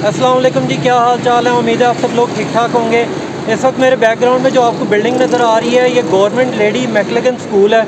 अस्सलाम वालेकुम जी, क्या हाल चाल है। उम्मीद है आप सब लोग ठीक ठाक होंगे। इस वक्त मेरे बैकग्राउंड में जो आपको बिल्डिंग नज़र आ रही है ये गवर्नमेंट लेडी मैकलेगन स्कूल है,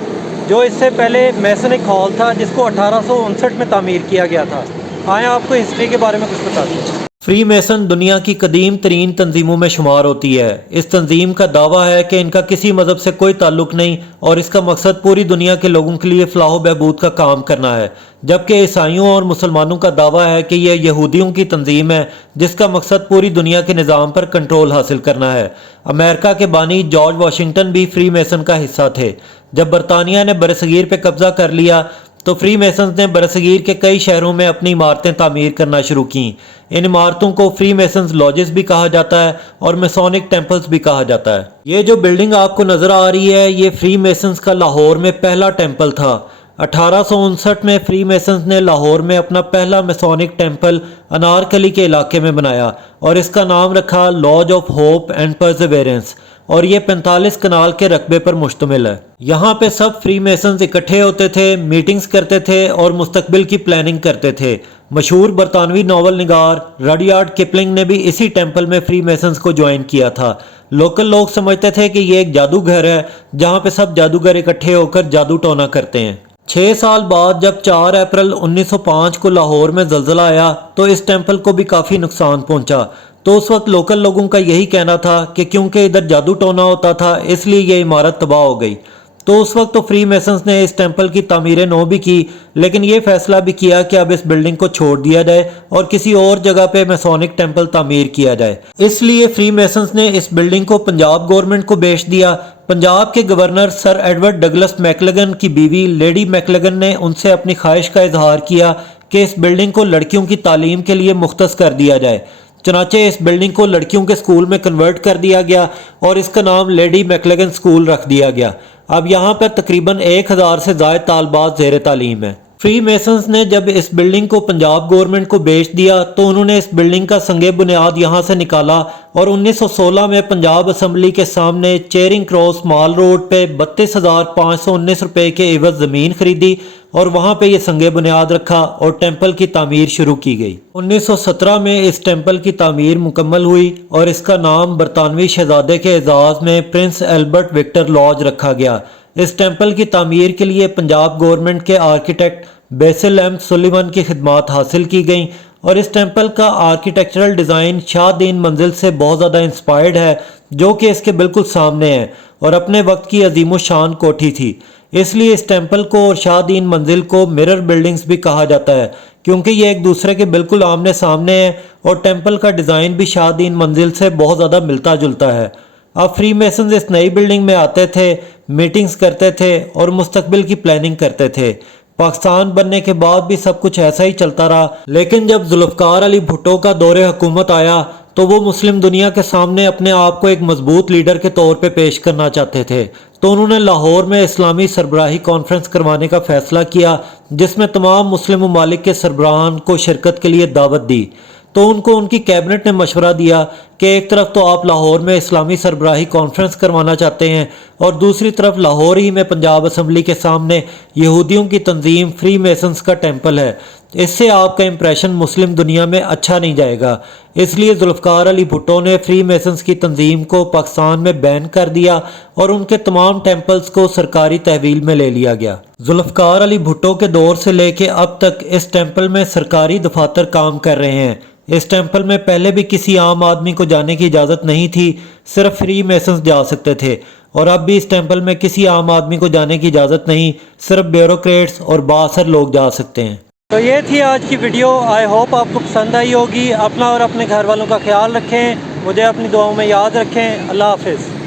जो इससे पहले मैसनिक हॉल था जिसको 1859 में तामीर किया गया था। आए आपको हिस्ट्री के बारे में कुछ बताते हैं। फ्री मेसन दुनिया की कदीम तरीन तंजीमों में शुमार होती है। इस तंजीम का दावा है कि इनका किसी मज़हब से कोई ताल्लुक़ नहीं और इसका मकसद पूरी दुनिया के लोगों के लिए फ़लाह बहबूद का काम करना है, जबकि ईसाइयों और मुसलमानों का दावा है कि यह यहूदियों की तंजीम है जिसका मकसद पूरी दुनिया के निज़ाम पर कंट्रोल हासिल करना है। अमेरिका के बानी जॉर्ज वाशिंगटन भी फ्री मेसन का हिस्सा थे। जब बरतानिया ने बरसगीर पर कब्ज़ा कर लिया तो फ्री मेसन्स ने बरसगीर के कई शहरों में अपनी इमारतें तामीर करना शुरू की। इन इमारतों को फ्री मेसन्स लॉजेस भी कहा जाता है और मेसोनिक टेम्पल्स भी कहा जाता है। ये जो बिल्डिंग आपको नज़र आ रही है ये फ्री मेसन्स का लाहौर में पहला टेम्पल था। 1859 में फ्री मेसन्स ने लाहौर में अपना पहला मेसोनिक टेम्पल अनारकली के इलाके में बनाया और इसका नाम रखा लॉज ऑफ होप एंड परसेवेरेंस, और ये 45 कनाल के रकबे पर मुश्तमिल है। यहाँ पे सब फ्री मेसन्स इकट्ठे होते थे, मीटिंग्स करते थे और मुस्तकबिल की प्लानिंग करते थे। मशहूर बरतानवी नावल निगार रडियार्ड किपलिंग ने भी इसी टेम्पल में फ्री मेसन्स को ज्वाइन किया था। लोकल लोग समझते थे कि ये एक जादूघर है जहाँ पे सब जादूगर इकट्ठे होकर जादू टोना करते हैं। 6 साल बाद जब 4 अप्रैल 1905 को लाहौर में जल्जला आया तो इस टेम्पल को भी काफ़ी नुकसान पहुंचा। तो उस वक्त लोकल लोगों का यही कहना था कि क्योंकि इधर जादू टोना होता था इसलिए ये इमारत तबाह हो गई। तो उस वक्त तो फ्री मेसन्स ने इस टेम्पल की तामीर नौ भी की, लेकिन ये फैसला भी किया कि अब इस बिल्डिंग को छोड़ दिया जाए और किसी और जगह पे मैसोनिक टेम्पल तामीर किया जाए। इसलिए फ्री मेसन्स ने इस बिल्डिंग को पंजाब गवर्नमेंट को बेच दिया। पंजाब के गवर्नर सर एडवर्ड डगलस मैकलेगन की बीवी लेडी मैकलेगन ने उनसे अपनी ख्वाहिश का इजहार किया कि इस बिल्डिंग को लड़कियों की तालीम के लिए मुख्तस कर दिया जाए। चनाचे इस बिल्डिंग को लड़कियों के स्कूल में कन्वर्ट कर दिया गया और इसका नाम लेडी मैकलेगन स्कूल रख दिया गया। अब यहाँ पर तकरीबन 1000 से ज़ायद तालबात ज़ेर तालीम है। फ्री मेसन्स ने जब इस बिल्डिंग को पंजाब गवर्नमेंट को बेच दिया तो उन्होंने इस बिल्डिंग का संगे बुनियाद यहाँ से निकाला और 1916 में पंजाब असम्बली के सामने चेरिंग क्रॉस माल रोड पे 32,519 रुपये के एवज ज़मीन खरीदी और वहाँ पे ये संगे बुनियाद रखा और टेम्पल की तामीर शुरू की गई। 1917 में इस टेम्पल की तामीर मुकम्मल हुई और इसका नाम बरतानवी शहजादे के एजाज़ में प्रिंस एल्बर्ट विक्टर लॉज रखा गया। इस टेम्पल की तामीर के लिए पंजाब गवर्नमेंट के आर्किटेक्ट बेसिल एम सुलिवन की खिदमात हासिल की गई और इस टेम्पल का आर्किटेक्चरल डिज़ाइन शाहदीन मंजिल से बहुत ज़्यादा इंस्पायर्ड है, जो कि इसके बिल्कुल सामने है और अपने वक्त की अजीम शान कोठी थी। इसलिए इस टेम्पल को और शाहदीन मंजिल को मिरर बिल्डिंग्स भी कहा जाता है, क्योंकि ये एक दूसरे के बिल्कुल आमने सामने है और टेम्पल का डिज़ाइन भी शाहदीन मंजिल से बहुत ज़्यादा मिलता जुलता है। अब फ्री मेसन्स इस नई बिल्डिंग में आते थे, मीटिंग्स करते थे और मुस्तकबिल की प्लानिंग करते थे। पाकिस्तान बनने के बाद भी सब कुछ ऐसा ही चलता रहा, लेकिन जब जुल्फ़िकार अली भुट्टो का दौरे हुकूमत आया तो वो मुस्लिम दुनिया के सामने अपने आप को एक मजबूत लीडर के तौर पे पेश करना चाहते थे। तो उन्होंने लाहौर में इस्लामी सरबराही कॉन्फ्रेंस करवाने का फ़ैसला किया, जिसमें तमाम मुस्लिम ममालिक के सरबराहान को शिरकत के लिए दावत दी। तो उनको उनकी कैबिनेट ने मशवरा दिया कि एक तरफ तो आप लाहौर में इस्लामी सरबराही कॉन्फ्रेंस करवाना चाहते हैं और दूसरी तरफ लाहौर ही में पंजाब असम्बली के सामने यहूदियों की तंजीम फ्री मेसन्स का टेम्पल है। इससे आपका इंप्रेशन मुस्लिम दुनिया में अच्छा नहीं जाएगा। इसलिए जुल्फ़िकार अली भुट्टो ने फ्री मेसन्स की तंजीम को पाकिस्तान में बैन कर दिया और उनके तमाम टेम्पल्स को सरकारी तहवील में ले लिया गया। जुल्फ़िकार अली भुट्टो के दौर से लेके अब तक इस टेम्पल में सरकारी दफातर काम कर रहे हैं। इस टेम्पल में पहले भी किसी आम आदमी को जाने की इजाज़त नहीं थी, सिर्फ फ्री मेसन्स जा सकते थे और अब भी इस टेम्पल में किसी आम आदमी को जाने की इजाज़त नहीं, सिर्फ ब्यूरोक्रेट्स और बाअसर लोग जा सकते हैं। तो ये थी आज की वीडियो। आई होप आपको पसंद आई होगी। अपना और अपने घर वालों का ख्याल रखें, मुझे अपनी दुआओं में याद रखें। अल्लाह हाफिज़।